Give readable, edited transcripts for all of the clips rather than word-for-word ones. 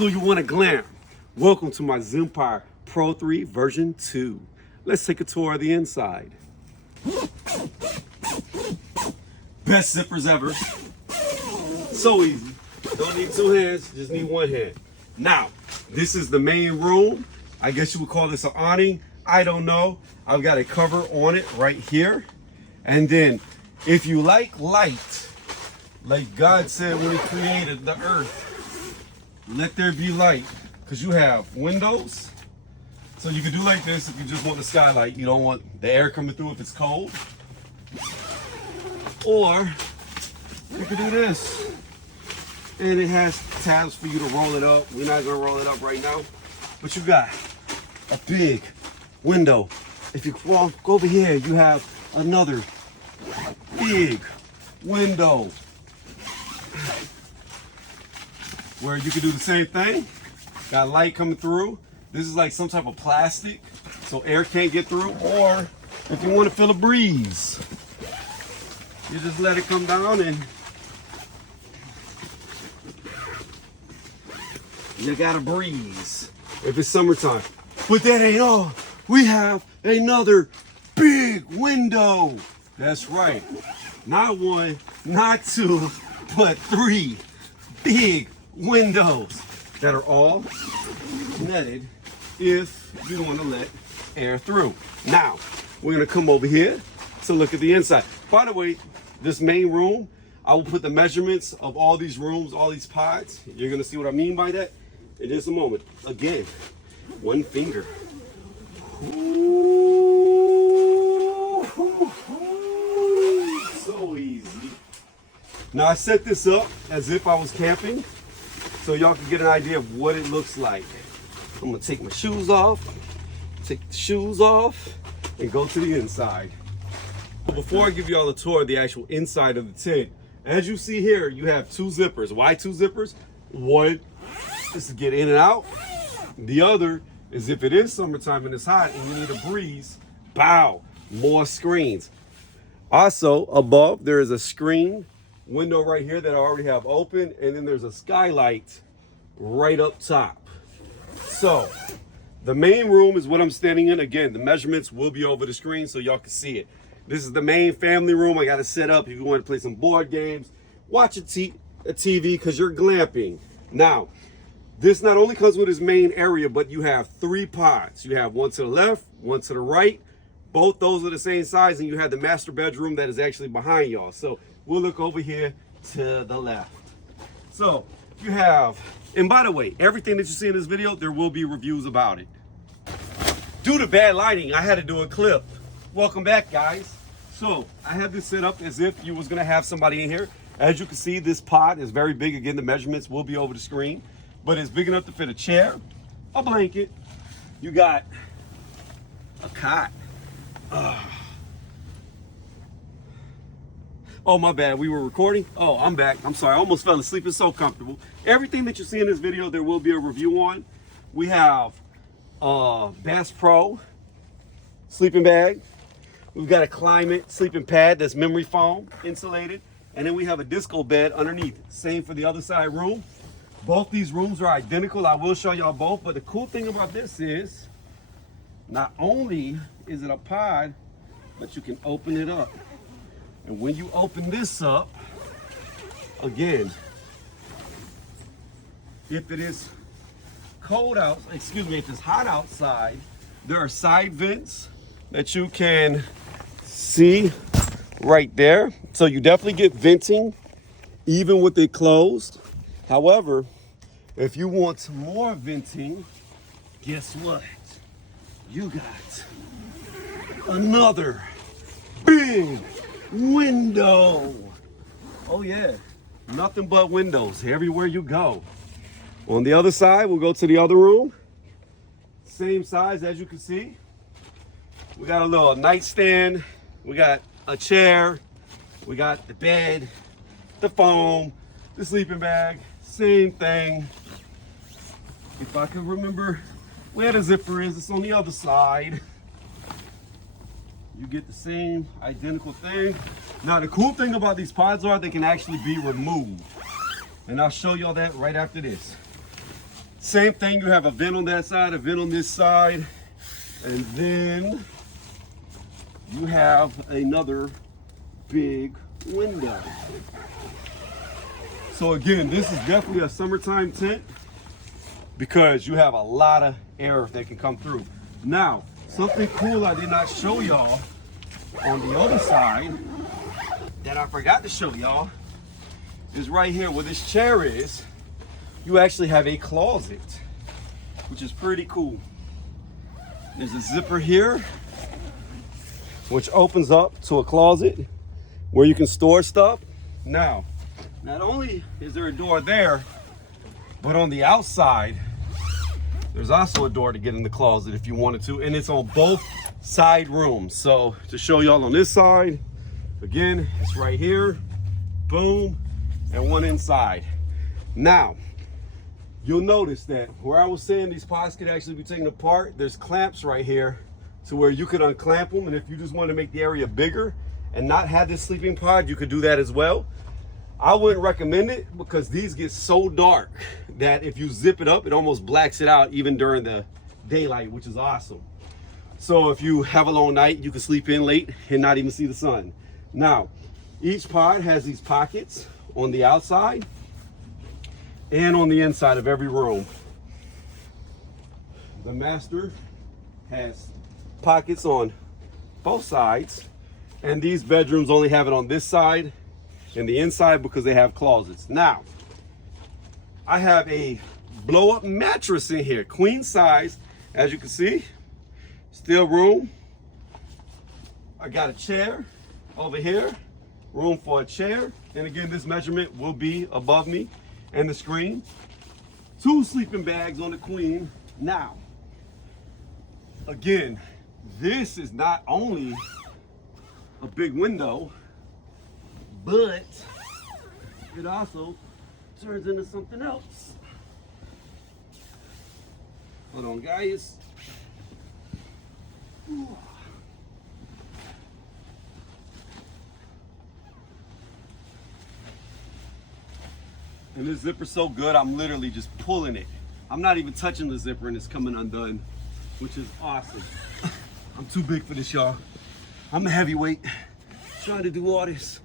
So you want to glam? Welcome to my Zempire Pro III version 2. Let's take a tour of the inside. Best zippers ever. So easy. Don't need two hands, just need one hand. Now, this is the main room. I guess you would call this an awning. I don't know. I've got a cover on it right here. And then, if you like light, like God said when he created the earth, let there be light. Because you have windows. So you can do like this if you just want the skylight. You don't want the air coming through if it's cold. Or you can do this. And it has tabs for you to roll it up. We're not gonna roll it up right now. But you got a big window. If you go over here, you have another big window where you can do the same thing. Got light coming through. This is like some type of plastic, so air can't get through. Or if you want to feel a breeze, you just let it come down and you got a breeze if it's summertime. But that ain't all. We have another big window. That's right. Not one, not two, but three big windows that are all netted if you want to let air through. Now, we're going to come over here to look at the inside. By the way, this main room, I will put the measurements of all these rooms, all these pods. You're going to see what I mean by that in just a moment. Again, one finger. Ooh, so easy. Now, I set this up as if I was camping so y'all can get an idea of what it looks like. I'm going to take my shoes off, and go to the inside. Before I give you all a tour of the actual inside of the tent, as you see here, you have two zippers. Why two zippers? One is to get in and out. The other is if it is summertime and it's hot and you need a breeze, bow, more screens. Also, above, there is a screen window right here that I already have open, and then there's a skylight right up top. So, the main room is what I'm standing in. Again, the measurements will be over the screen so y'all can see it. This is the main family room. I got it set up if you want to play some board games, watch a TV because you're glamping. Now, this not only comes with its main area, but you have three pods. You have one to the left, one to the right. Both those are the same size, and you have the master bedroom that is actually behind y'all. So we'll look over here to the left. So you have, and by the way, everything that you see in this video, there will be reviews about it. Due to bad lighting, I had to do a clip. Welcome back, guys. So I have this set up as if you was gonna have somebody in here. As you can see, this pod is very big. Again, the measurements will be over the screen, but it's big enough to fit a chair, a blanket. You got a cot. Oh, my bad. We were recording. Oh, I'm back. I'm sorry. I almost fell asleep. It's so comfortable. Everything that you see in this video, there will be a review on. We have Bass Pro sleeping bag. We've got a Climate sleeping pad that's memory foam insulated. And then we have a disco bed underneath. Same for the other side room. Both these rooms are identical. I will show y'all both. But the cool thing about this is not only is it a pod, but you can open it up. And when you open this up, again, if it is cold out, excuse me, if it's hot outside, there are side vents that you can see right there. So you definitely get venting even with it closed. However, if you want more venting, guess what? You got another big window. Oh yeah, nothing but windows everywhere you go. On the other side, we'll go to the other room. Same size as you can see. We got a little nightstand. We got a chair. We got the bed, the foam, the sleeping bag. Same thing. If I can remember where the zipper is, it's on the other side. You get the same identical thing. Now the cool thing about these pods are they can actually be removed. And I'll show y'all that right after this. Same thing, you have a vent on that side, a vent on this side, and then you have another big window. So again, this is definitely a summertime tent because you have a lot of air that can come through. Now, something cool I did not show y'all on the other side that I forgot to show y'all is right here where this chair is. You actually have a closet, which is pretty cool. There's a zipper here, which opens up to a closet where you can store stuff. Now, not only is there a door there, but on the outside, there's also a door to get in the closet if you wanted to, and it's on both side rooms. So to show y'all on this side, again, it's right here, boom, and one inside. Now, you'll notice that where I was saying these pods could actually be taken apart, there's clamps right here to where you could unclamp them. And if you just want to make the area bigger and not have this sleeping pod, you could do that as well. I wouldn't recommend it because these get so dark that if you zip it up, it almost blacks it out even during the daylight, which is awesome. So if you have a long night, you can sleep in late and not even see the sun. Now, each pod has these pockets on the outside and on the inside of every room. The master has pockets on both sides, and these bedrooms only have it on this side and the inside because they have closets. Now, I have a blow-up mattress in here, queen size, as you can see, still room. I got a chair over here, room for a chair, and again, this measurement will be above me and the screen. 2 sleeping bags on the queen. Now, again, this is not only a big window, but it also turns into something else. Hold on, guys. Ooh. And this zipper's so good, I'm literally just pulling it. I'm not even touching the zipper and it's coming undone, which is awesome. I'm too big for this, y'all. I'm a heavyweight, trying to do all this.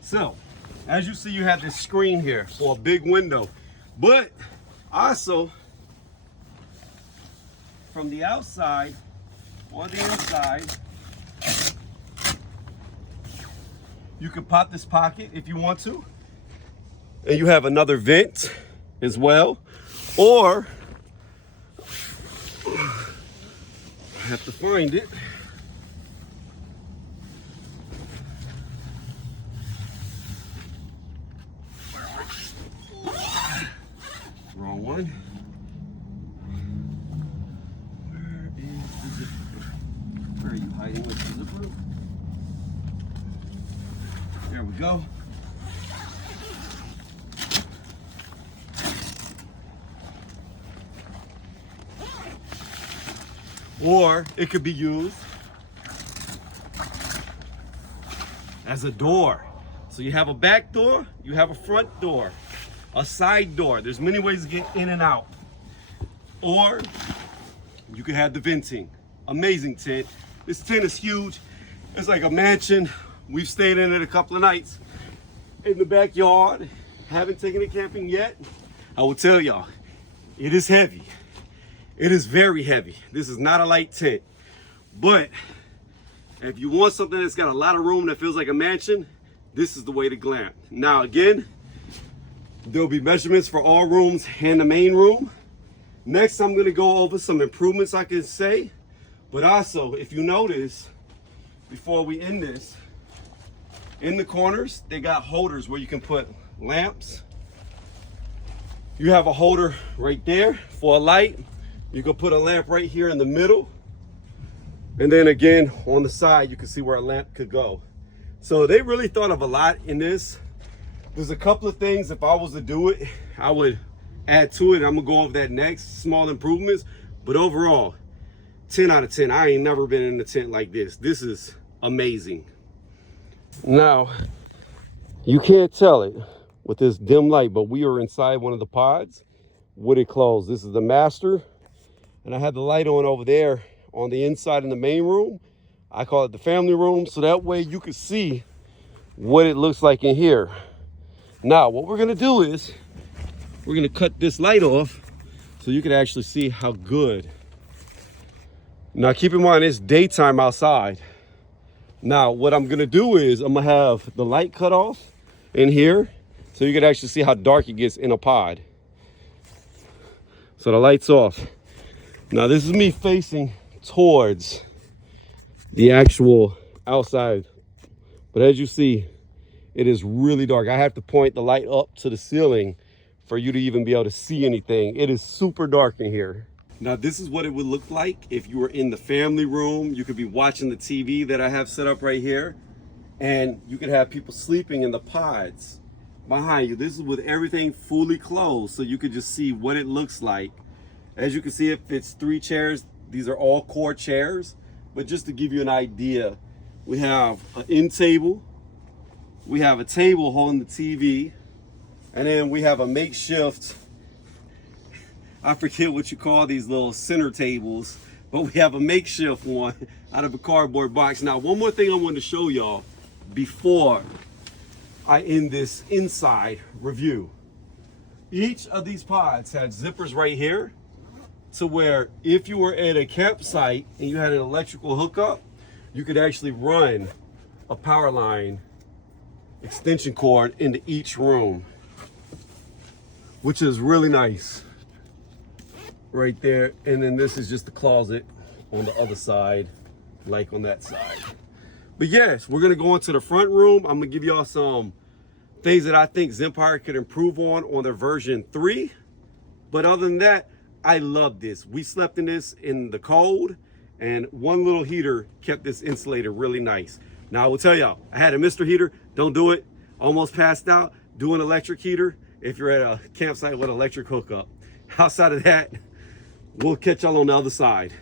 So, as you see, you have this screen here for a big window, but also from the outside or the inside, you can pop this pocket if you want to. And you have another vent as well, or I have to find it. Wrong one. Where is the zipper? Where are you hiding with the zipper? There we go. Or it could be used as a door. So you have a back door, you have a front door, a side door. There's many ways to get in and out. Or you could have the venting. Amazing tent. This tent is huge. It's like a mansion. We've stayed in it a couple of nights in the backyard. Haven't taken it camping yet. I will tell y'all, it is heavy. It is very heavy. This is not a light tent. But if you want something that's got a lot of room that feels like a mansion, this is the way to glamp. Now again, there'll be measurements for all rooms and the main room. Next, I'm gonna go over some improvements I can say. But also, if you notice, before we end this, in the corners, they got holders where you can put lamps. You have a holder right there for a light. You can put a lamp right here in the middle. And then again, on the side, you can see where a lamp could go. So they really thought of a lot in this. There's a couple of things, if I was to do it, I would add to it. I'm gonna go over that next, small improvements. But overall, 10 out of 10. I ain't never been in a tent like this. This is amazing. Now, you can't tell it with this dim light, but we are inside one of the pods, would it close. This is the master, and I had the light on over there on the inside in the main room. I call it the family room, so that way you can see what it looks like in here. Now, what we're gonna do is we're gonna cut this light off so you can actually see how good. Now, keep in mind, it's daytime outside. Now, what I'm gonna do is I'm gonna have the light cut off in here so you can actually see how dark it gets in a pod. So the light's off. Now, this is me facing towards the actual outside. But as you see, it is really dark. I have to point the light up to the ceiling for you to even be able to see anything. It is super dark in here. Now, this is what it would look like if you were in the family room. You could be watching the TV that I have set up right here, and you could have people sleeping in the pods behind you. This is with everything fully closed, so you could just see what it looks like. As you can see, it fits 3 chairs. These are all core chairs, but just to give you an idea, we have an end table, we have a table holding the TV, and then we have a makeshift, I forget what you call these little center tables, but we have a makeshift one out of a cardboard box. Now, one more thing I wanted to show y'all before I end this inside review. Each of these pods had zippers right here, to where if you were at a campsite and you had an electrical hookup, you could actually run a power line extension cord into each room, which is really nice right there. And then this is just the closet on the other side, like on that side. But yes, we're gonna go into the front room. I'm gonna give y'all some things that I think Zempire could improve on their version 3. But other than that, I love this. We slept in this in the cold, and one little heater kept this insulated really nice. Now, I will tell y'all, I had a Mr. Heater. Don't do it. Almost passed out. Do an electric heater if you're at a campsite with an electric hookup. Outside of that, we'll catch y'all on the other side.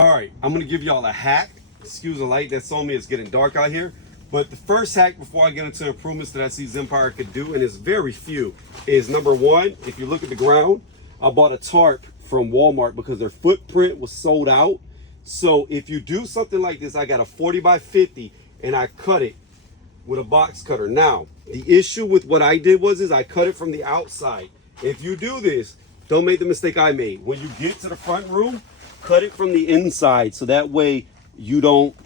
All right, I'm gonna give y'all a hack. Excuse the light that's on me, it's getting dark out here. But the first hack before I get into improvements that I see Zempire could do, and it's very few, is number 1, if you look at the ground, I bought a tarp from Walmart because their footprint was sold out. So if you do something like this, I got a 40 by 50 and I cut it with a box cutter. Now, the issue with what I did was I cut it from the outside. If you do this, don't make the mistake I made. When you get to the front room, cut it from the inside so that way you don't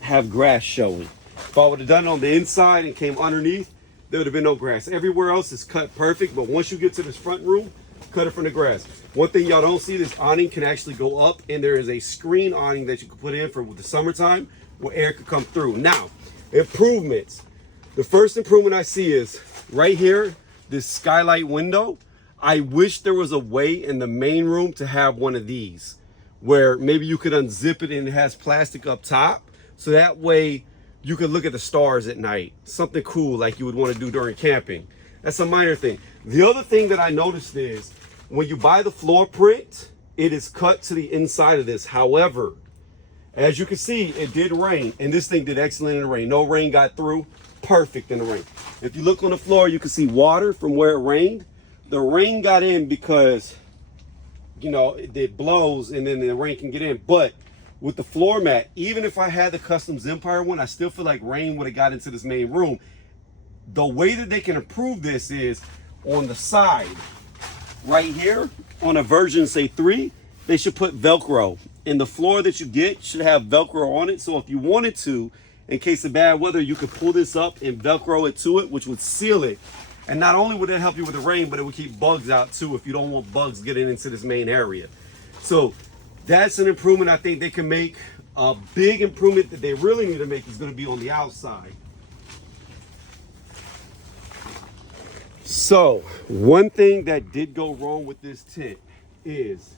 have grass showing. If I would have done it on the inside and came underneath, there would have been no grass. Everywhere else is cut perfect, but once you get to this front room, cut it from the grass. One thing y'all don't see, this awning can actually go up, and there is a screen awning that you can put in for the summertime where air could come through. Now, improvements. The first improvement I see is right here, this skylight window. I wish there was a way in the main room to have one of these where maybe you could unzip it and it has plastic up top. So that way you could look at the stars at night. Something cool like you would want to do during camping. That's a minor thing. The other thing that I noticed is when you buy the floor print, it is cut to the inside of this. However, as you can see, it did rain, and this thing did excellent in the rain. No rain got through, perfect in the rain. If you look on the floor, you can see water from where it rained. The rain got in because, you know, it blows and then the rain can get in. But with the floor mat, even if I had the custom Zempire one, I still feel like rain would have got into this main room. The way that they can improve this is on the side right here on a version, say 3, they should put Velcro. And the floor that you get should have Velcro on it. So if you wanted to, in case of bad weather, you could pull this up and Velcro it to it, which would seal it. And not only would it help you with the rain, but it would keep bugs out too if you don't want bugs getting into this main area. So that's an improvement I think they can make. A big improvement that they really need to make is going to be on the outside. So one thing that did go wrong with this tent is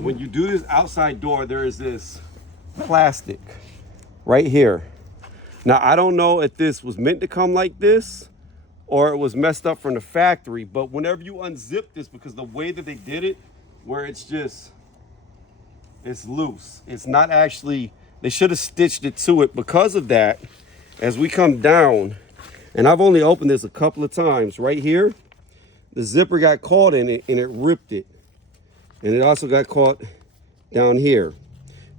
when you do this outside door, there is this plastic right here. Now, I don't know if this was meant to come like this or it was messed up from the factory, but whenever you unzip this, because the way that they did it, where it's loose. It's not actually, they should have stitched it to it. Because of that, as we come down, and I've only opened this a couple of times right here, the zipper got caught in it and it ripped it. And it also got caught down here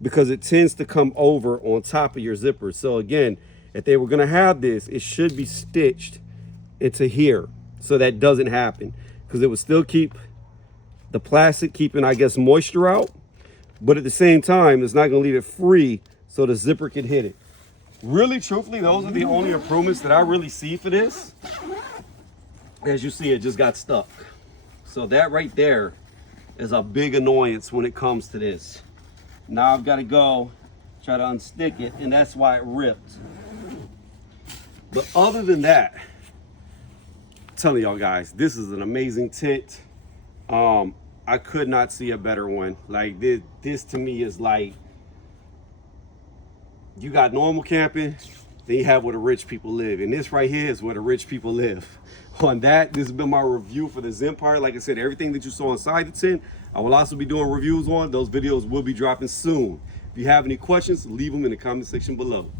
because it tends to come over on top of your zipper. So again, if they were gonna have this, it should be stitched into here so that doesn't happen, because it would still keep the plastic, keeping, I guess, moisture out, but at the same time, it's not gonna leave it free so the zipper can hit it. Really, truthfully, those are the only improvements that I really see for this. As you see, it just got stuck. So that right there is a big annoyance when it comes to this. Now I've got to go try to unstick it, and that's why it ripped. But other than that, I'm telling y'all guys, this is an amazing tent. I could not see a better one. Like this to me is like, you got normal camping, then you have where the rich people live. And this right here is where the rich people live. On that, this has been my review for the Zempire. Like I said, everything that you saw inside the tent, I will also be doing reviews on. Those videos will be dropping soon. If you have any questions, leave them in the comment section below.